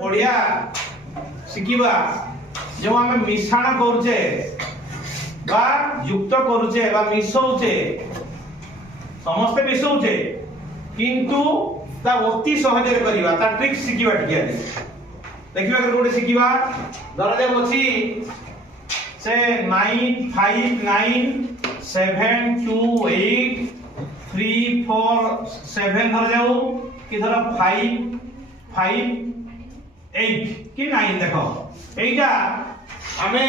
बढ़िया शिखिबा जो आम मिश्रण करुचे बा युक्त करुचे बा मिसौचे समस्ते मिसौचे किंतु ता अति सहज करिबा ता ट्रिक शिखिबा टिके देखिबा कोटे शिखिबा धर दे अछि से 9 5 9 7 2 8 3 4 7 धर जाऊ कि धर 5 5 8 कि 9 देखो एटा आमे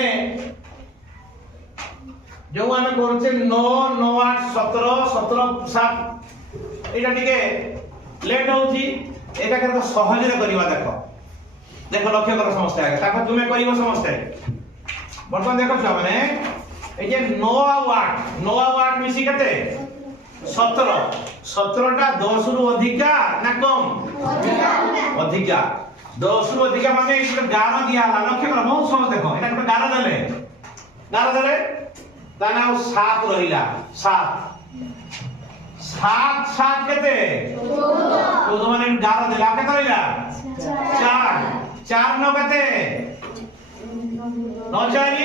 जो आमे करछे 9 9 8 17 17 7 एटा टिके लेट होउची एटा कर सहज रे करबा देखो देखो लक्ष्य कर समस्या है ताको तुमे करिवो समस्या बर्तमान देखो छ माने ए जे 9 आ 8 मिसी कते 17 17 टा 10 रु अधिका ना कम अधिका 10 रु अधिका माने एक गार दिया ला लक्ष्य कर बहुत समझ देखो एटा एक गार देले ताना 7 रहिला 7 7 केते 14 माने गार देला केते रहिला 4 9 केते 9 4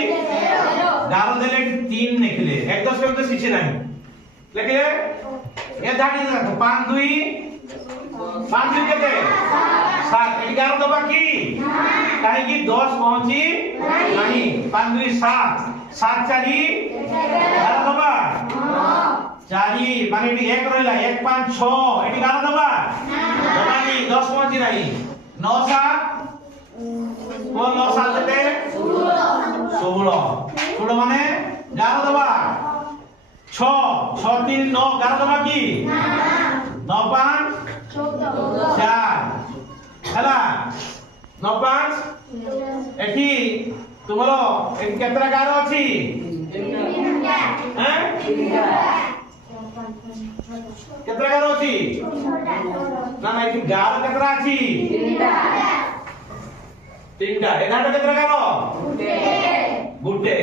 गार देले 3 लिखले 1 10 पे सीचे नहीं लिखले ये धाडी देखो 5 2 केते 7 एटी गार दबा की काहे की 10 पहुंची नहीं 5 2 7 7 4 गार दबा 4 माने एटी 1 रहला 1 5 6 एटी गार दबा दबानी 10 पहुंची नहीं 9 7 को 9 7 देते 16 माने गार दबा 6 6 3 9 गार दबा की 9 5 4 हला 9 5 एठी तुमरो एक केतरा गार अछि हैं केतरा गार अछि ना ना एठी गार केतरा अछि तीनटा एनाटा केतरा गार गुटे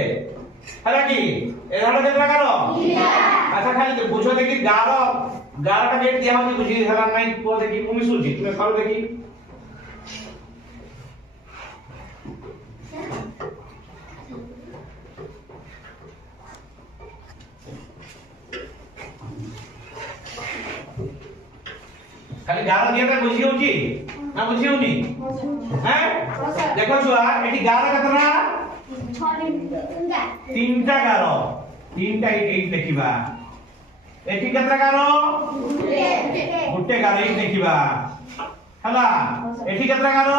हला की एनाटा केतरा गार अच्छा खाली बुझो देखि गारटा गेट दिया होची बुझी हला नाही को देखि उमी सुजी तुमे खालो देखि खाली गार दियाटा बुझी होची ना बुझी होनी हैं देखो छुआ एटी गार केतना 3टा गार 3टा 8 देखिबा एटी केतना गार गुटे गार 8 देखिबा हला एटी केतना गार